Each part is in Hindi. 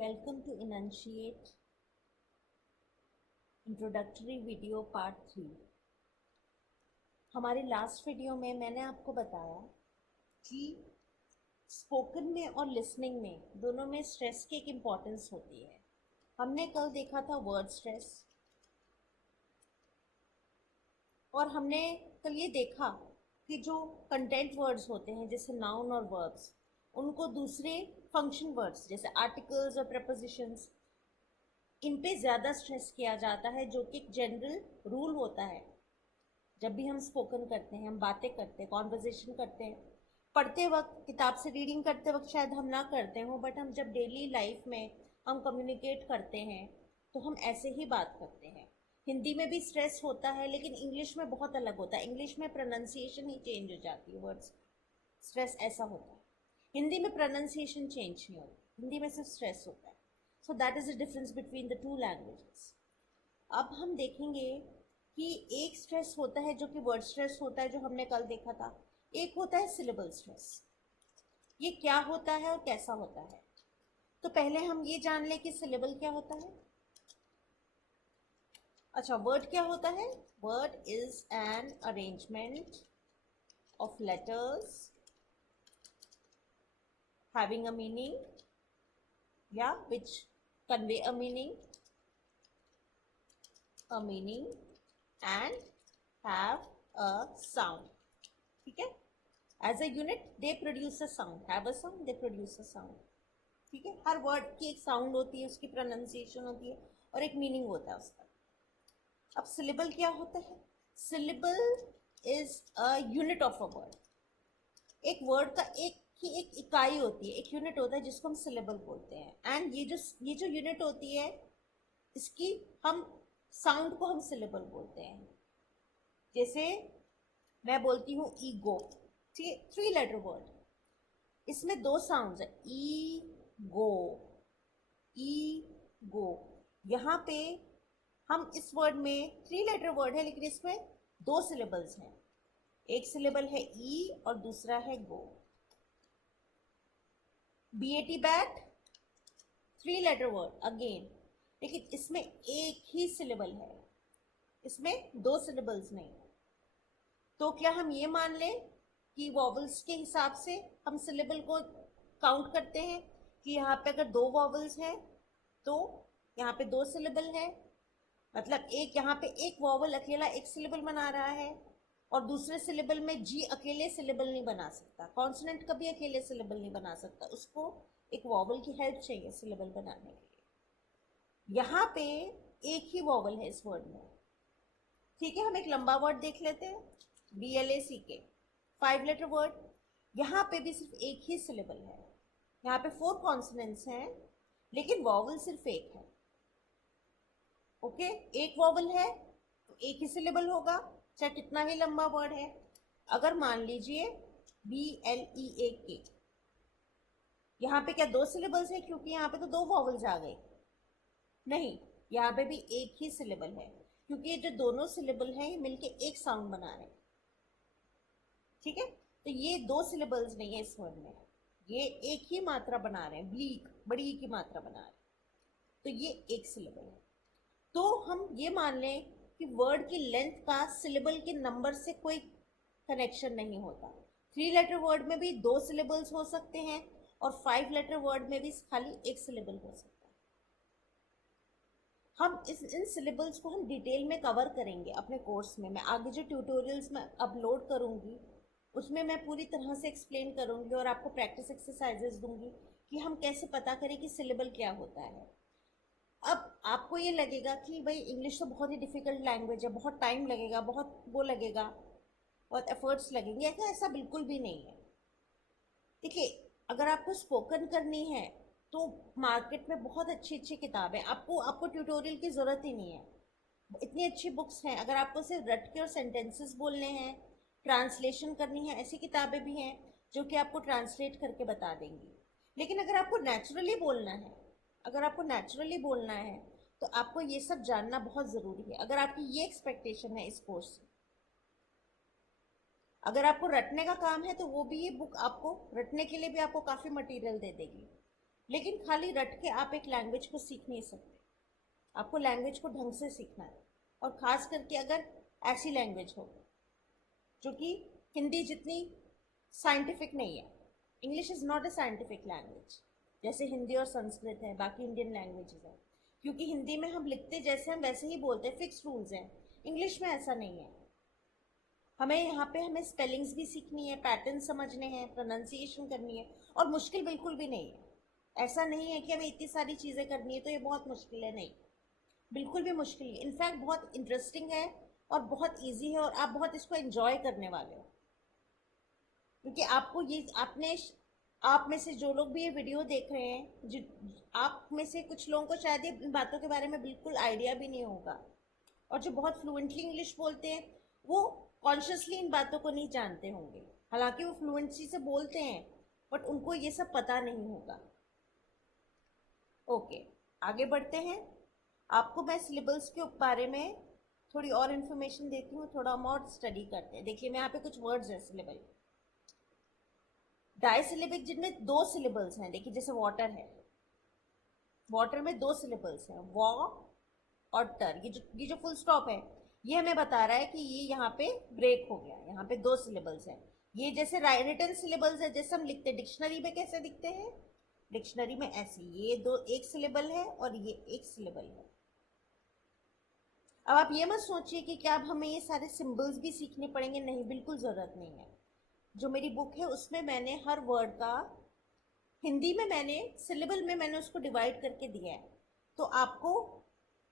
Welcome to Enunciate Introductory Video Part 3। हमारे लास्ट वीडियो में मैंने आपको बताया कि स्पोकन में और लिसनिंग में दोनों में स्ट्रेस की एक इम्पॉर्टेंस होती है। हमने कल देखा था वर्ड स्ट्रेस, और हमने कल ये देखा कि जो कंटेंट वर्ड्स होते हैं जैसे नाउन और वर्ब्स, उनको दूसरे फंक्शन वर्ड्स जैसे आर्टिकल्स और प्रपोजिशंस, इन पे ज़्यादा स्ट्रेस किया जाता है, जो कि एक जनरल रूल होता है। जब भी हम स्पोकन करते हैं, हम बातें करते हैं, कॉन्वर्जेशन करते हैं, पढ़ते वक्त, किताब से रीडिंग करते वक्त शायद हम ना करते हों, बट हम जब डेली लाइफ में हम कम्युनिकेट करते हैं तो हम ऐसे ही बात करते हैं। हिंदी में भी स्ट्रेस होता है, लेकिन इंग्लिश में बहुत अलग होता है। इंग्लिश में प्रोनाउंसिएशन ही चेंज हो जाती है, वर्ड्स स्ट्रेस ऐसा होता है। हिंदी में प्रोनाउंसिएशन चेंज नहीं होती, हिंदी में सिर्फ स्ट्रेस होता है। So that is the difference between the two languages. अब हम देखेंगे कि एक स्ट्रेस होता है जो कि वर्ड स्ट्रेस होता है, जो हमने कल देखा था। एक होता है सिलेबल स्ट्रेस। ये क्या होता है और कैसा होता है? तो पहले हम ये जान लें कि सिलेबल क्या होता है। अच्छा, वर्ड क्या होता है? Word is an arrangement of letters having a meaning, which convey a meaning and have a sound. ठीक है? As a unit they produce a sound, have a sound, they produce a sound. ठीक है? हर वर्ड की एक साउंड होती है, उसकी प्रोनाउंसिएशन होती है और एक मीनिंग होता है उसका। अब सिलेबल क्या होता है? Syllable is a unit of a word. एक वर्ड का एक इकाई होती है, एक यूनिट होता है जिसको हम सिलेबल बोलते हैं। एंड ये जो यूनिट होती है, इसकी हम साउंड को हम सिलेबल बोलते हैं। जैसे मैं बोलती हूँ ईगो, ठीक है, 3 लेटर वर्ड, इसमें 2 साउंड्स है, ई गो, ई गो। यहाँ पे हम इस वर्ड में 3 लेटर वर्ड है, लेकिन इसमें 2 सिलेबल्स हैं। एक सिलेबल है ई और दूसरा है go. BAT bat, 3 letter word again, लेकिन इसमें एक ही सिलेबल है, इसमें 2 सिलेबल्स नहीं। तो क्या हम ये मान लें कि वॉवल्स के हिसाब से हम सिलेबल को काउंट करते हैं कि यहाँ पे अगर 2 वॉवल्स हैं तो यहाँ पे 2 सिलेबल है, मतलब एक यहाँ पे एक वॉवल अकेला एक सिलेबल बना रहा है, और दूसरे सिलेबल में जी अकेले सिलेबल नहीं बना सकता। कॉन्सोनेंट कभी अकेले सिलेबल नहीं बना सकता, उसको एक वॉवल की हेल्प चाहिए सिलेबल बनाने के लिए। यहाँ पे एक ही वॉवल है इस वर्ड में। ठीक है, हम एक लंबा वर्ड देख लेते हैं, BLACK, 5 लेटर वर्ड। यहाँ पे भी सिर्फ एक ही सिलेबल है। यहाँ पे 4 कॉन्सोनेंट्स हैं, लेकिन वॉवल सिर्फ एक है। ओके, एक वॉवल है तो एक ही सिलेबल होगा, चाहे कितना ही लंबा वर्ड है। अगर मान लीजिए BLEAK, यहाँ पे क्या 2 सिलेबल्स है? क्योंकि यहाँ पे तो 2 वॉवल्स आ गए। नहीं, यहाँ पे भी एक ही सिलेबल है, क्योंकि ये जो दोनों सिलेबल हैं ये मिलके एक साउंड बना रहे हैं। ठीक है, तो ये 2 सिलेबल्स नहीं है इस वर्ड में, ये एक ही मात्रा बना रहे हैं, ब्लीक, बड़ी की मात्रा बना रहे हैं, तो ये एक सिलेबल है। तो हम ये मान लें कि वर्ड की लेंथ का सिलेबल के नंबर से कोई कनेक्शन नहीं होता। 3 लेटर वर्ड में भी 2 सिलेबल्स हो सकते हैं, और 5 लेटर वर्ड में भी खाली एक सिलेबल हो सकता है। हम इन सिलेबल्स को हम डिटेल में कवर करेंगे अपने कोर्स में। मैं आगे जो ट्यूटोरियल्स में अपलोड करूँगी उसमें मैं पूरी तरह से एक्सप्लेन करूँगी और आपको प्रैक्टिस एक्सरसाइजेस दूंगी कि हम कैसे पता करें कि सिलेबल क्या होता है। अब आपको ये लगेगा कि भाई इंग्लिश तो बहुत ही डिफ़िकल्ट लैंग्वेज है, बहुत टाइम लगेगा, बहुत वो लगेगा, बहुत एफर्ट्स लगेंगे। ऐसा बिल्कुल भी नहीं है। देखिए, अगर आपको स्पोकन करनी है तो मार्केट में बहुत अच्छी अच्छी किताबें, आपको ट्यूटोरियल की ज़रूरत ही नहीं है, इतनी अच्छी बुक्स हैं। अगर आपको सिर्फ रट के और सेंटेंसेस बोलने हैं, ट्रांसलेशन करनी है, ऐसी किताबें भी हैं जो कि आपको ट्रांसलेट करके बता देंगी। लेकिन अगर आपको नेचुरली बोलना है, तो आपको ये सब जानना बहुत ज़रूरी है। अगर आपकी ये एक्सपेक्टेशन है इस कोर्स से, अगर आपको रटने का काम है तो वो भी ये बुक आपको रटने के लिए भी आपको काफ़ी मटेरियल दे देगी। लेकिन खाली रट के आप एक लैंग्वेज को सीख नहीं सकते, आपको लैंग्वेज को ढंग से सीखना है, और ख़ास करके अगर ऐसी लैंग्वेज हो जो कि हिंदी जितनी साइंटिफिक नहीं है। English is not a scientific language, जैसे हिंदी और संस्कृत है, बाकी इंडियन लैंग्वेजेस है। क्योंकि हिंदी में हम लिखते जैसे हम वैसे ही बोलते हैं, फिक्स रूल्स हैं। इंग्लिश में ऐसा नहीं है। हमें यहाँ पे हमें स्पेलिंग्स भी सीखनी है, पैटर्न समझने हैं, प्रोनाउंसिएशन करनी है, और मुश्किल बिल्कुल भी नहीं है। ऐसा नहीं है कि हमें इतनी सारी चीज़ें करनी है तो ये बहुत मुश्किल है, नहीं, बिल्कुल भी मुश्किल नहीं। इनफैक्ट बहुत इंटरेस्टिंग है और बहुत ईजी है, और आप बहुत इसको एंजॉय करने वाले हो। क्योंकि आपको ये आप में से जो लोग भी ये वीडियो देख रहे हैं, आप में से कुछ लोगों को शायद ये इन बातों के बारे में बिल्कुल आइडिया भी नहीं होगा, और जो बहुत फ्लुएंटली इंग्लिश बोलते हैं वो कॉन्शियसली इन बातों को नहीं जानते होंगे। हालांकि वो फ्लुएंसी से बोलते हैं, बट उनको ये सब पता नहीं होगा। ओके, आगे बढ़ते हैं। आपको मैं सिलेबल्स के बारे में थोड़ी और इन्फॉर्मेशन देती हूँ, थोड़ा हम और स्टडी करते हैं। देखिए, मैं यहाँ पे कुछ वर्ड्स हैं सिलेबल। डाइसिलेबिक जिनमें 2 सिलेबल्स हैं, देखिए जैसे वाटर है, वाटर में 2 सिलेबल्स हैं, वॉ और टर। ये जो फुल स्टॉप है, ये हमें बता रहा है कि ये यहाँ पे ब्रेक हो गया, यहाँ पे 2 सिलेबल्स हैं। ये जैसे रिटन सिलेबल्स है, जैसे हम लिखते हैं डिक्शनरी में, कैसे दिखते हैं डिक्शनरी में, ऐसे ये दो एक सिलेबल है और ये एक सिलेबल है। अब आप ये मत सोचिए कि क्या अब हमें ये सारे सिंबल्स भी सीखने पड़ेंगे, नहीं, बिल्कुल ज़रूरत नहीं है। जो मेरी बुक है उसमें मैंने हर वर्ड का हिंदी में मैंने सिलेबल में मैंने उसको डिवाइड करके दिया है। तो आपको,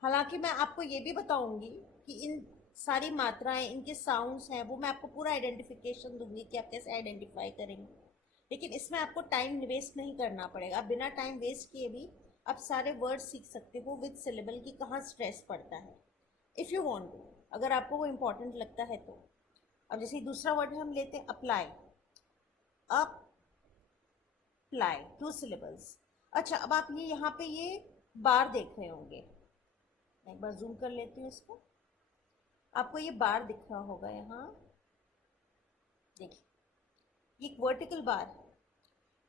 हालांकि मैं आपको ये भी बताऊंगी कि इन सारी मात्राएं, इनके साउंड्स हैं, वो मैं आपको पूरा आइडेंटिफिकेशन दूंगी कि आप कैसे आइडेंटिफाई करेंगे। लेकिन इसमें आपको टाइम वेस्ट नहीं करना पड़ेगा। आप बिना टाइम वेस्ट किए भी आप सारे वर्ड सीख सकते हो विद सिलेबल की कहाँ स्ट्रेस पड़ता है, इफ़ यू वांट टू, अगर आपको वो इम्पोर्टेंट लगता है तो। अब जैसे दूसरा वर्ड हम लेते हैं अप्लाई। Apply, 2 syllables. अच्छा, अब आप ये यहाँ पे ये बार देख रहे होंगे, मैं एक बार जूम कर लेती हूँ इसको। आपको ये बार दिख रहा होगा यहाँ, देखिए ये एक वर्टिकल बार है।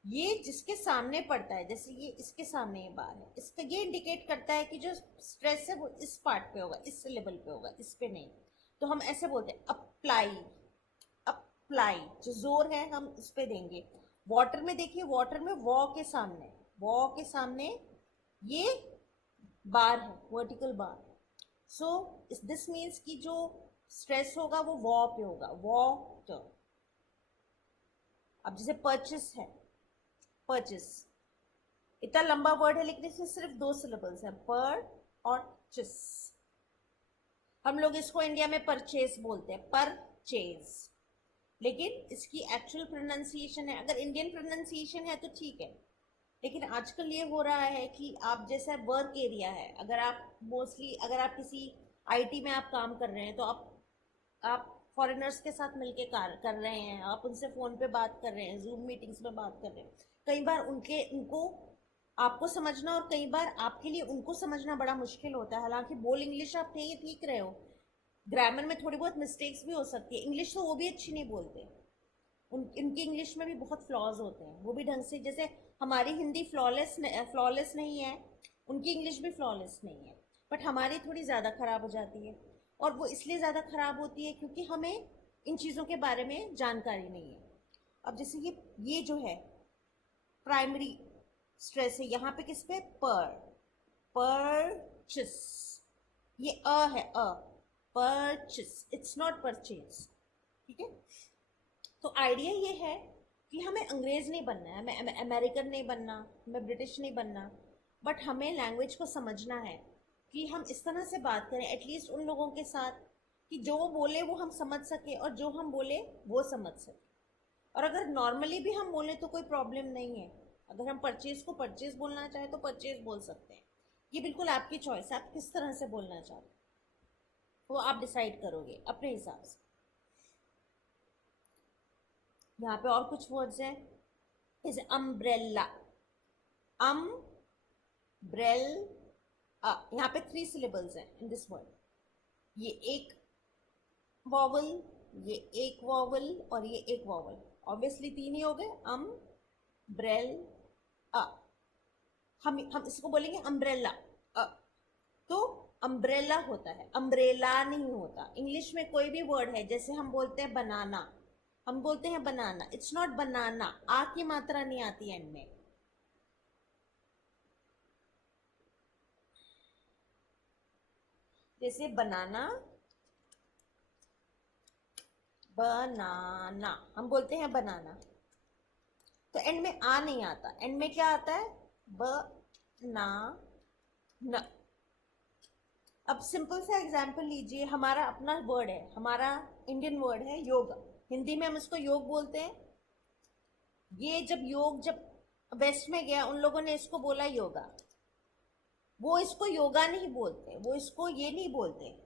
ये जिसके सामने पड़ता है, जैसे ये इसके सामने ये बार है, इसका ये इंडिकेट करता है कि जो स्ट्रेस है वो इस पार्ट पे होगा, इस लेवल पे होगा, इस पे नहीं। तो हम ऐसे बोलते हैं अप्लाई, अप्लाई, जो जोर है हम इस पे देंगे। वाटर में देखिए, वाटर में वॉ के सामने ये बार है, vertical bar. So this means कि जो स्ट्रेस होगा वो वॉ पे होगा, वाटर। अब जैसे परचेस है, परचेस इतना लंबा वर्ड है, लेकिन इसमें सिर्फ 2 सिलेबल्स हैं, पर और चिस। हम लोग इसको इंडिया में परचेस बोलते हैं, परचेज, लेकिन इसकी एक्चुअल प्रोनाउंसिएशन है, अगर इंडियन प्रोनाउंसिएशन है तो ठीक है। लेकिन आजकल ये हो रहा है कि आप जैसा वर्क एरिया है, अगर आप मोस्टली, अगर आप किसी आईटी में आप काम कर रहे हैं, तो आप फॉरेनर्स के साथ मिलके कर रहे हैं, आप उनसे फ़ोन पे बात कर रहे हैं, जूम मीटिंग्स में बात कर रहे हैं। कई बार उनको आपको समझना और कई बार आपके लिए उनको समझना बड़ा मुश्किल होता है। हालांकि बोल इंग्लिश आप ठीक रहे हो, ग्रामर में थोड़ी बहुत मिस्टेक्स भी हो सकती है, इंग्लिश तो वो भी अच्छी नहीं बोलते, उनकी इंग्लिश में भी बहुत फ्लॉज होते हैं, वो भी ढंग से, जैसे हमारी हिंदी फ्लॉलेस नहीं है, उनकी इंग्लिश भी फ्लॉलेस नहीं है, बट हमारी थोड़ी ज़्यादा ख़राब हो जाती है। और वो इसलिए ज़्यादा ख़राब होती है क्योंकि हमें इन चीज़ों के बारे में जानकारी नहीं है। अब जैसे ये जो है प्राइमरी स्ट्रेस है, यहाँ पे किस पे, परचेस, ये है, परचेस, इट्स नॉट परचेज, ठीक है। तो आइडिया ये है कि हमें अंग्रेज नहीं बनना है, हमें अमेरिकन नहीं बनना, हमें ब्रिटिश नहीं बनना, बट हमें लैंग्वेज को समझना है कि हम इस तरह से बात करें एटलीस्ट उन लोगों के साथ कि जो वो बोले वो हम समझ सके और जो हम बोले वो समझ सके। और अगर नॉर्मली भी हम बोले तो कोई प्रॉब्लम नहीं है, अगर हम परचेज को परचेज बोलना चाहें तो परचेज बोल सकते हैं। ये बिल्कुल आपकी चॉइस है, आप किस तरह से बोलना चाहते हैं वो आप डिसाइड करोगे अपने हिसाब से। यहाँ पे और कुछ वर्ड्स हैं, जैसे अम्ब्रेला, यहाँ पे 3 सिलेबल्स हैं इन दिस वर्ड। ये एक वॉवल, ये एक वॉवल और ये एक वॉवल, ऑब्वियसली 3 ही हो गए, अम्ब्रेला। हम इसको बोलेंगे अम्ब्रेला। तो अम्ब्रेला होता है, अम्ब्रेला नहीं होता। इंग्लिश में कोई भी वर्ड है, जैसे हम बोलते हैं बनाना, हम बोलते हैं बनाना, इट्स नॉट बनाना, आ की मात्रा नहीं आती एंड में। जैसे बनाना, बनाना हम बोलते हैं बनाना, तो एंड में आ नहीं आता, एंड में क्या आता है, ब ना न। अब सिंपल सा एग्जांपल लीजिए, हमारा अपना वर्ड है, हमारा इंडियन वर्ड है योग, हिंदी में हम इसको योग बोलते हैं। ये जब योग जब वेस्ट में गया, उन लोगों ने इसको बोला योगा, वो इसको योगा नहीं बोलते, वो इसको ये नहीं बोलते,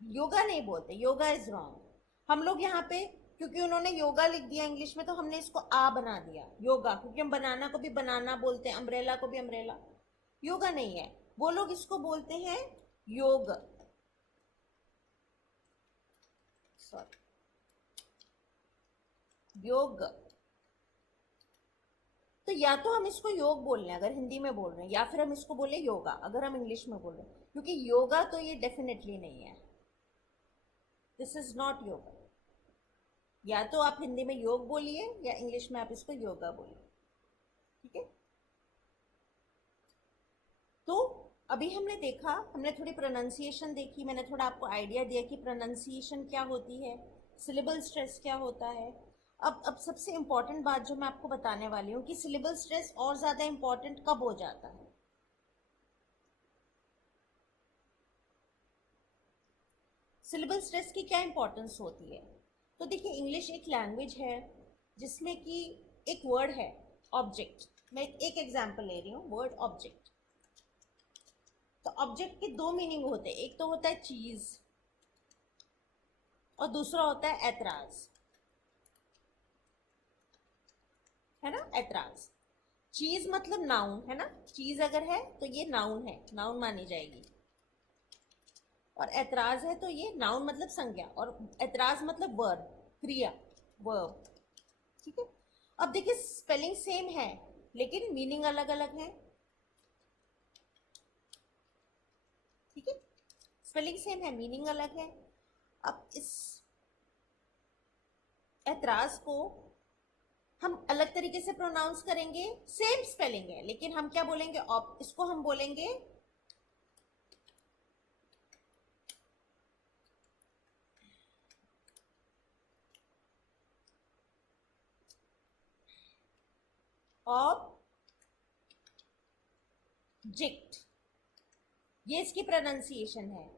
योगा नहीं बोलते, योगा इज रॉन्ग। हम लोग यहाँ पे, क्योंकि उन्होंने योगा लिख दिया इंग्लिश में, तो हमने इसको आ बना दिया योगा, क्योंकि हम बनाना को भी बनाना बोलते हैं, अम्ब्रेला को भी अम्ब्रेला। योगा नहीं है, वो लोग इसको बोलते हैं योग, सॉरी, योग। तो या तो हम इसको योग बोल रहे हैं अगर हिंदी में बोल रहे हैं, या फिर हम इसको बोले योगा अगर हम इंग्लिश में बोल रहे हैं, क्योंकि योगा तो ये डेफिनेटली नहीं है, दिस इज नॉट योगा। या तो आप हिंदी में योग बोलिए या इंग्लिश में आप इसको योगा बोलिए, ठीक है। तो अभी हमने देखा, हमने थोड़ी प्रोनाउंसिएशन देखी, मैंने थोड़ा आपको आइडिया दिया कि प्रोनाउंसिएशन क्या होती है, सिलेबल स्ट्रेस क्या होता है। अब सबसे इंपॉर्टेंट बात जो मैं आपको बताने वाली हूँ कि सिलेबल स्ट्रेस और ज़्यादा इंपॉर्टेंट कब हो जाता है। सिलेबल स्ट्रेस की क्या इंपॉर्टेंस होती है, तो देखिए इंग्लिश एक लैंग्वेज है जिसमें कि एक वर्ड है ऑब्जेक्ट। मैं एक एग्जांपल ले रही हूँ, वर्ड ऑब्जेक्ट। तो ऑब्जेक्ट के दो मीनिंग होते हैं, एक तो होता है चीज और दूसरा होता है ऐतराज, है ना, ऐतराज। चीज मतलब नाउन है ना, चीज अगर है तो ये नाउन है, नाउन मानी जाएगी, और ऐतराज है तो ये नाउन मतलब संज्ञा, और ऐतराज मतलब वर्ब, क्रिया, वर्ब, ठीक है। अब देखिए स्पेलिंग सेम है लेकिन मीनिंग अलग अलग है, ठीक है, स्पेलिंग सेम है मीनिंग अलग है। अब इस ऐतराज को हम अलग तरीके से प्रोनाउंस करेंगे, सेम स्पेलिंग है लेकिन हम क्या बोलेंगे, इसको हम बोलेंगे ऑब्जेक्ट, ये इसकी प्रोनाउंसिएशन है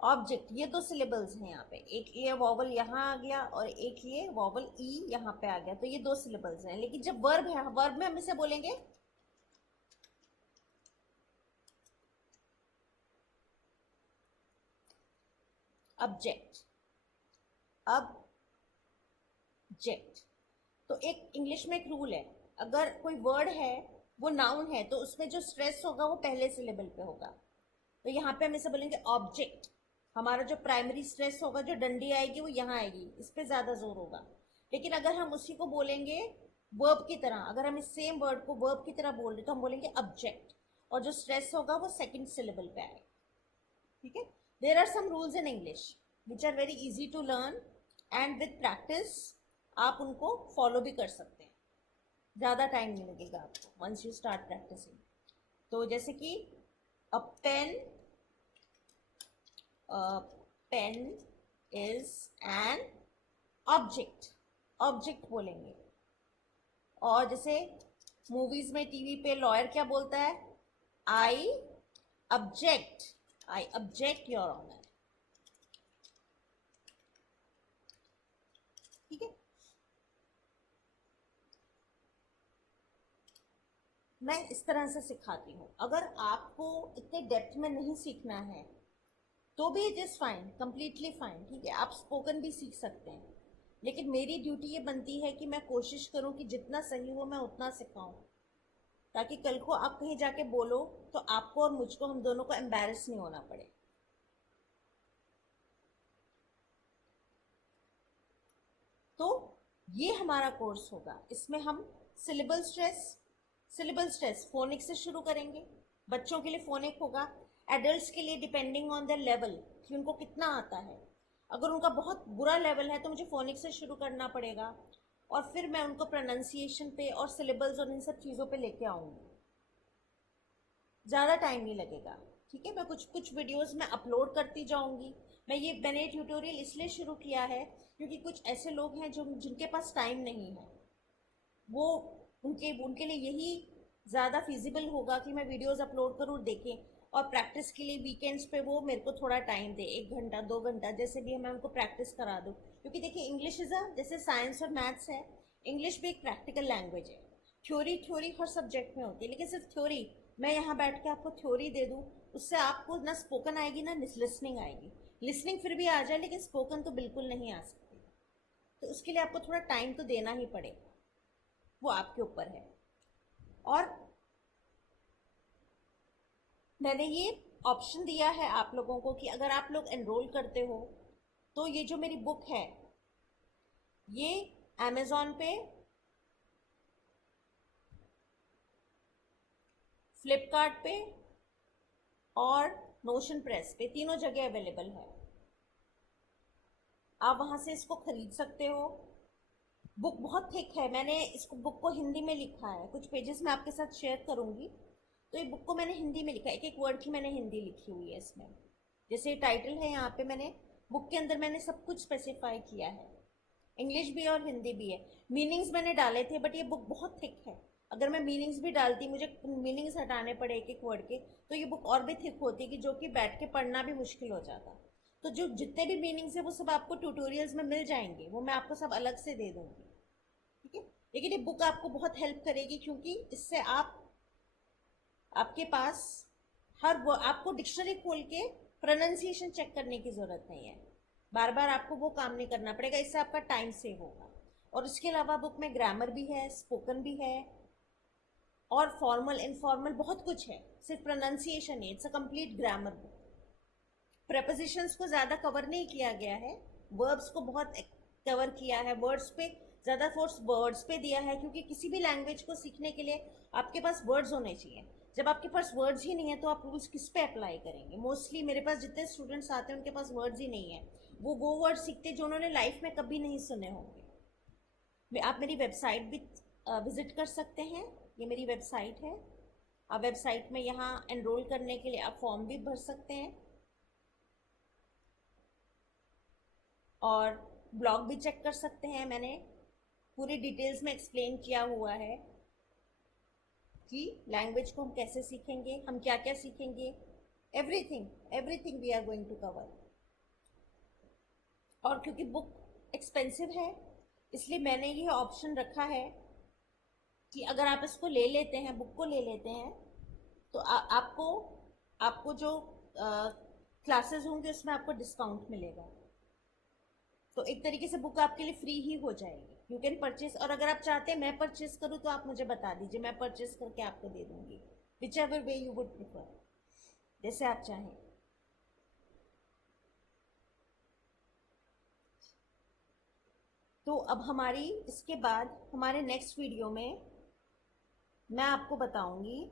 ऑब्जेक्ट। ये दो सिलेबल्स हैं यहाँ पे, एक ये वॉवल यहाँ आ गया और एक ये वॉवल ई यहाँ पे आ गया, तो ये दो सिलेबल्स हैं। लेकिन जब वर्ब है, वर्ब में हम इसे बोलेंगे ऑब्जेक्ट, ऑब्जेक्ट। तो एक इंग्लिश में एक रूल है, अगर कोई वर्ड है वो नाउन है तो उसमें जो स्ट्रेस होगा वो पहले सिलेबल पे होगा, तो यहाँ पे हम इसे बोलेंगे ऑब्जेक्ट। हमारा जो प्राइमरी स्ट्रेस होगा, जो डंडी आएगी वो यहाँ आएगी, इस पे ज्यादा जोर होगा। लेकिन अगर हम उसी को बोलेंगे वर्ब की तरह, अगर हम इस सेम वर्ड को वर्ब की तरह बोल रहे तो हम बोलेंगे ऑब्जेक्ट, और जो स्ट्रेस होगा वो सेकंड सिलेबल पे आएगा, ठीक है। There are some rules in English which are very easy to learn, and with practice आप उनको फॉलो भी कर सकते हैं, ज़्यादा टाइम नहीं लगेगा आपको वंस यू स्टार्ट प्रैक्टिसिंग। तो जैसे कि a pen, pen is an object, object बोलेंगे। और जैसे मूवीज में टीवी पे लॉयर क्या बोलता है, I object, I object your honour, ठीक है। मैं इस तरह से सिखाती हूँ, अगर आपको इतने डेप्थ में नहीं सीखना है तो भी it is fine, completely fine, ठीक है, आप स्पोकन भी सीख सकते हैं। लेकिन मेरी ड्यूटी ये बनती है कि मैं कोशिश करूँ कि जितना सही हो मैं उतना सिखाऊं, ताकि कल को आप कहीं जाके बोलो तो आपको और मुझको, हम दोनों को एम्बैरेस नहीं होना पड़े। तो ये हमारा कोर्स होगा। इसमें हम सिलेबल स्ट्रेस फोनिक से शुरू करेंगे। बच्चों के लिए फोनिक होगा, एडल्ट्स के लिए डिपेंडिंग ऑन द लेवल कि उनको कितना आता है। अगर उनका बहुत बुरा लेवल है तो मुझे फोनिक से शुरू करना पड़ेगा, और फिर मैं उनको प्रोनाउंसिएशन पे और सिलेबल्स और इन सब चीज़ों पे लेके आऊँगी। ज़्यादा टाइम नहीं लगेगा, ठीक है। मैं कुछ कुछ वीडियोस में अपलोड करती जाऊँगी। मैंने ट्यूटोरियल इसलिए शुरू किया है क्योंकि कुछ ऐसे लोग हैं जो जिनके पास टाइम नहीं है, वो उनके लिए यही ज़्यादा फिजिबल होगा कि मैं वीडियोस अपलोड करूँ, देखें, और प्रैक्टिस के लिए वीकेंड्स पे वो मेरे को थोड़ा टाइम दे, 1 घंटा 2 घंटा जैसे भी है, मैं उनको प्रैक्टिस करा दूँ। क्योंकि देखिए, इंग्लिश जैसे साइंस और मैथ्स है, इंग्लिश भी एक प्रैक्टिकल लैंग्वेज है। थ्योरी हर सब्जेक्ट में होती है, लेकिन सिर्फ थ्योरी मैं यहाँ बैठ के आपको थ्योरी दे दूँ, उससे आपको ना स्पोकन आएगी ना लिसनिंग आएगी। लिसनिंग फिर भी आ जाए, लेकिन स्पोकन तो बिल्कुल नहीं आ सकती। तो उसके लिए आपको थोड़ा टाइम तो देना ही पड़ेगा, वो आपके ऊपर है। और मैंने ये ऑप्शन दिया है आप लोगों को कि अगर आप लोग एनरोल करते हो तो ये जो मेरी बुक है ये अमेज़ॉन पे, फ्लिपकार्ट पे और नोशन प्रेस पे, तीनों जगह अवेलेबल है। आप वहाँ से इसको खरीद सकते हो। बुक बहुत थिक है, मैंने इसको बुक को हिंदी में लिखा है, कुछ पेजेस मैं आपके साथ शेयर करूँगी। तो ये बुक को मैंने हिंदी में लिखा है, एक एक वर्ड की मैंने हिंदी लिखी हुई है इसमें। जैसे टाइटल है यहाँ पे, मैंने बुक के अंदर मैंने सब कुछ स्पेसिफाई किया है, इंग्लिश भी और हिंदी भी है। मीनिंग्स मैंने डाले थे, बट ये बुक बहुत थिक है। अगर मैं मीनिंग्स भी डालती, मुझे मीनिंग्स हटाने पड़े एक एक वर्ड के, तो ये बुक और भी थिक होती कि जो कि बैठ के पढ़ना भी मुश्किल हो जाता। तो जो जितने भी मीनिंग्स है वो सब आपको ट्यूटोरियल्स में मिल जाएंगे, वो मैं आपको सब अलग से दे दूंगी, ठीक है। लेकिन ये बुक आपको बहुत हेल्प करेगी, क्योंकि इससे आपके पास आपको डिक्शनरी खोल के प्रोनाउंसिएशन चेक करने की ज़रूरत नहीं है, बार बार आपको वो काम नहीं करना पड़ेगा। इससे आपका टाइम सेव होगा। और उसके अलावा बुक में ग्रामर भी है, स्पोकन भी है, और फॉर्मल इनफॉर्मल बहुत कुछ है, सिर्फ प्रोनाउंसिएशन नहीं, it's a complete grammar book. Prepositions को ज़्यादा कवर नहीं किया गया है, वर्ब्स को बहुत कवर किया है, वर्ड्स पे ज़्यादा फोर्स वर्ड्स पे दिया है, क्योंकि किसी भी लैंग्वेज को सीखने के लिए आपके पास वर्ड्स होने चाहिए। जब आपके पास वर्ड्स ही नहीं है तो आप रूल्स किस पे अप्लाई करेंगे। मोस्टली मेरे पास जितने स्टूडेंट्स आते हैं उनके पास वर्ड्स ही नहीं है, वो वर्ड सीखते जो उन्होंने लाइफ में कभी नहीं सुने होंगे। आप मेरी वेबसाइट भी विजिट कर सकते हैं, ये मेरी वेबसाइट है। आप वेबसाइट में यहाँ एनरोल करने के लिए आप फॉर्म भी भर सकते हैं, और ब्लॉग भी चेक कर सकते हैं। मैंने पूरी डिटेल्स में एक्सप्लेन किया हुआ है कि लैंग्वेज को हम कैसे सीखेंगे, हम क्या क्या सीखेंगे, everything we are going to cover. और क्योंकि बुक एक्सपेंसिव है, इसलिए मैंने ये ऑप्शन रखा है कि अगर आप इसको ले लेते हैं, बुक को ले लेते हैं, तो आपको जो क्लासेस होंगे उसमें आपको डिस्काउंट मिलेगा। तो एक तरीके से बुक आपके लिए फ्री ही हो जाएगी। यू कैन परचेज, और अगर आप चाहते हैं मैं परचेज करूँ तो आप मुझे बता दीजिए, मैं परचेज करके आपको दे दूंगी, which ever way you would prefer, जैसे आप चाहें। तो अब हमारी इसके बाद हमारे नेक्स्ट वीडियो में मैं आपको बताऊंगी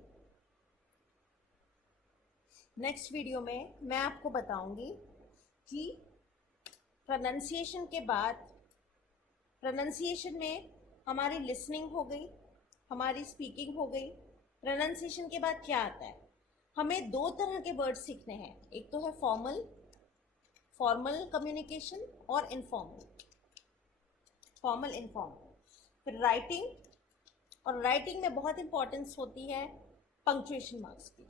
कि प्रोनाउंसिएशन के बाद, प्रोनाउंसिएशन में हमारी लिसनिंग हो गई, हमारी स्पीकिंग हो गई, प्रोनाउंसिएशन के बाद क्या आता है। हमें 2 तरह के वर्ड सीखने हैं, एक तो है फॉर्मल कम्युनिकेशन और फॉर्मल इनफॉर्मल। फिर राइटिंग, और राइटिंग में बहुत इंपॉर्टेंस होती है पंक्चुएशन मार्क्स की।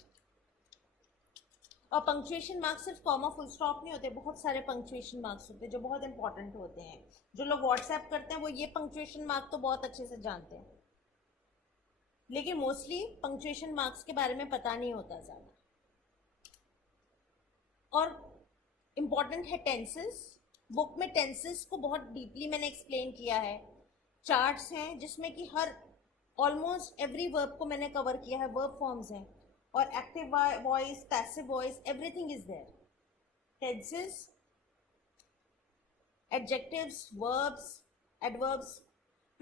और पंक्चुएशन मार्क्स सिर्फ कॉमा फुल स्टॉप नहीं होते, बहुत सारे पंक्चुएशन मार्क्स होते हैं जो बहुत इंपॉर्टेंट होते हैं। जो लोग व्हाट्सएप करते हैं वो ये पंक्चुएशन मार्क तो बहुत अच्छे से जानते हैं, लेकिन मोस्टली पंक्चुएशन मार्क्स के बारे में पता नहीं होता ज़्यादा। और इम्पॉर्टेंट है टेंसेस। बुक में टेंसेस को बहुत डीपली मैंने एक्सप्लेन किया है, चार्ट्स हैं जिसमें कि हर ऑलमोस्ट एवरी वर्ब को मैंने कवर किया है, वर्ब फॉर्म्स हैं, और active voice, passive voice, everything is there. Tenses, adjectives, verbs, adverbs,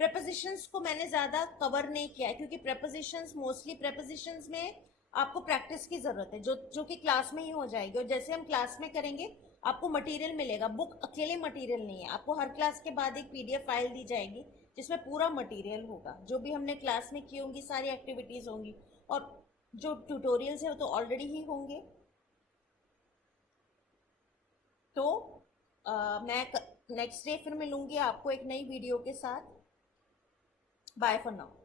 prepositions को मैंने ज़्यादा कवर नहीं किया है क्योंकि प्रेपोजिशंस मोस्टली प्रेपोजिशंस में आपको प्रैक्टिस की ज़रूरत है, जो कि क्लास में ही हो जाएगी। और जैसे हम क्लास में करेंगे आपको मटेरियल मिलेगा, बुक अकेले मटेरियल नहीं है, आपको हर क्लास के बाद एक पीडीएफ फाइल दी जाएगी जिसमें पूरा मटेरियल होगा, जो भी हमने क्लास में की होंगी सारी एक्टिविटीज़ होंगी, और जो ट्यूटोरियल्स है वो तो ऑलरेडी ही होंगे। तो मैं नेक्स्ट डे फिर मिलूंगी आपको एक नई वीडियो के साथ। Bye for now.